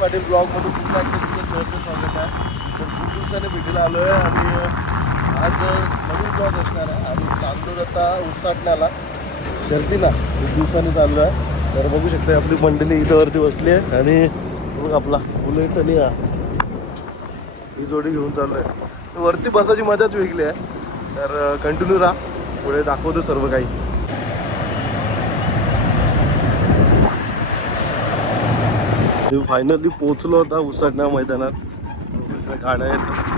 पाटील ब्लॉगमध्ये पुन्हा एकदा तुमचं सहर्ष स्वागत आहे. तर खूप दिवसाने भेटीला आलो आहे आणि आज नवीन ब्लॉग असणार आहे. आणि चाललो आता उसाटण्याला शर्दीला खूप दिवसांनी चाललो आहे. तर बघू शकता आपली मंडळी इथं वरती बसली आहे आणि बघ आपला बुलेट आणि ही जोडी घेऊन चाललो आहे. वरती बसायची मजाच वेगळी आहे. तर कंटिन्यू राहा, पुढे दाखवतो सर्व काही. फायनली पोहोचलो होता उसाटण्या मैदानात. गाड्या येतात.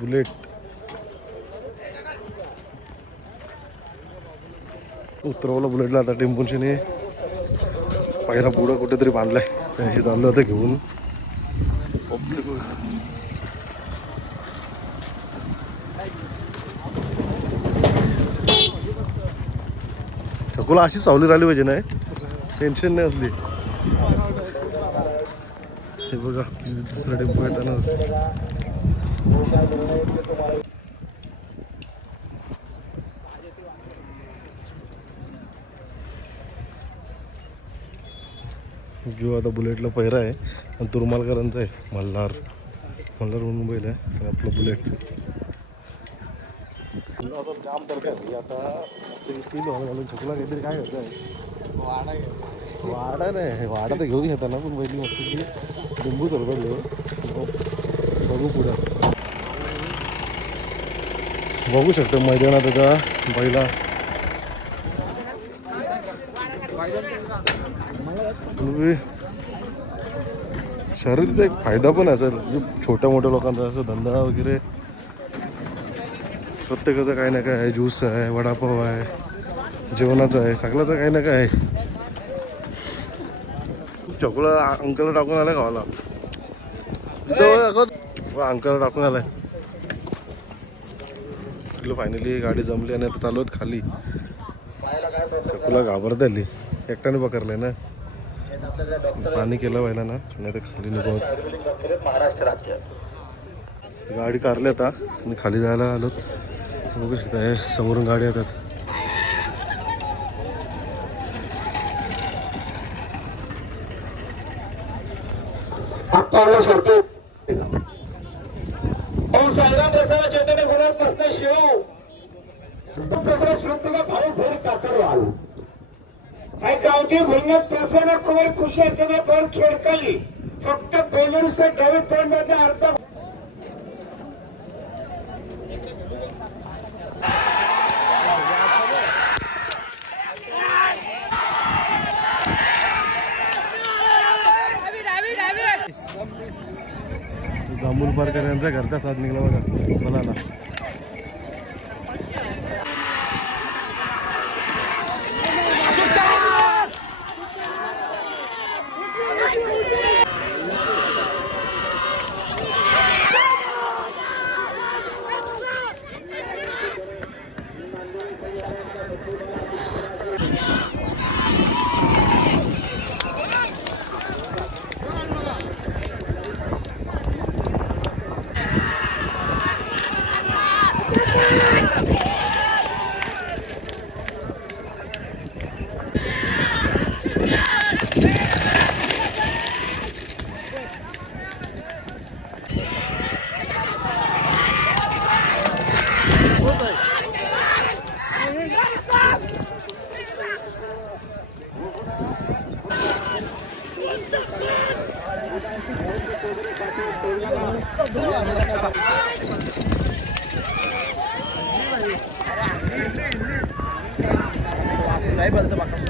बुलेट उतरवलं बुलेटला. आता टेम्पोशने पायरा पुढं कुठेतरी बांधलाय, त्याशी चाललो होतं घेऊन. छकुला अशी सावली राहिली पाहिजे नाही, टेन्शन नाही असली. हे बघा दुसरा टेम्पो येताना जो आता बुलेटला पहिरा आहे आणि तुरमालकरांचा आहे. मल्हार मुंबईला आहे आणि आपलं बुलेट जाम दरकार आहे. आता फील घालून छकुला काहीतरी काय घ्यायचं आहे. वाडा नाही, वाडा तर घेऊन घेताना पण पहिली मस्त की लिंबू सरबत बघू पुढं. बघू शकतो मैदानात आता बैला शर्यतीचा एक फायदा पण आहे सर. छोट्या मोठ्या लोकांचा असं धंदा वगैरे प्रत्येकाचं काही ना काय आहे. ज्यूस आहे, वडापाव आहे, जेवणाचं आहे, सगळ्याचं काही ना काय आहे. चॉकला अंकलला टाकून आलाय गावाला. इथं अंकलला टाकून आलाय. फायनली गाडी जमली आणि आता चालू आहेत खाली. चकुला घाबरत आली, एकट्याने पकडलंय ना. पाणी केलं व्हायला ना, नाही तर खाली निघत. गाडी कारली आता आणि खाली जायला आलो. बघू शकता हे समोरून गाडी येतात. गावठी भुलण्यात प्रसन्न कुमार खुशी याच्या भर खेळकाली फक्त बेलूरस डावी तोंड मध्ये अर्धा जांभूल पारकर यांचा घरचा साथ निघला बघा मला ना. नाही बोलतो बाका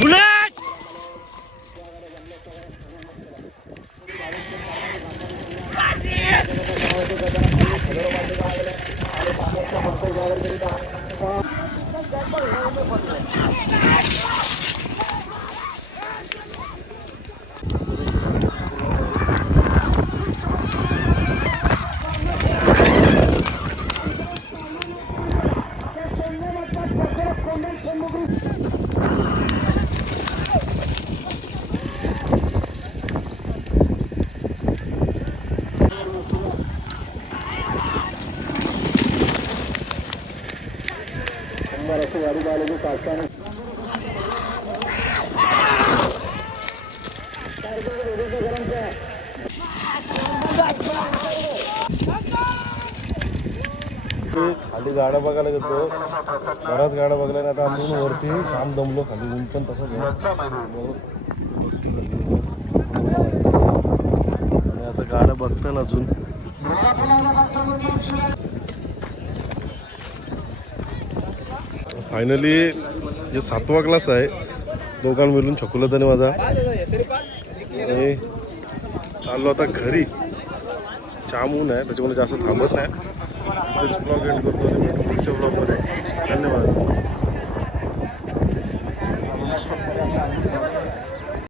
बुलेट खाली गाडा बघायला गेलो, बराच गाडा बघला ना. आता आम्ही वरती जाम दमलो, खाली ऊन पण तसंच आहे. आणि आता गाडा बघता ना अजून. फायनली जे 7वा क्लास आहे, दोघां मिळून छकुलत आणि माझा, आणि चाललो आता घरी. जाम ऊन आहे, त्याच्यामुळे जास्त थांबत नाही. ब्लॉग एंड करतो पुढच्या ब्लॉगमध्ये. धन्यवाद.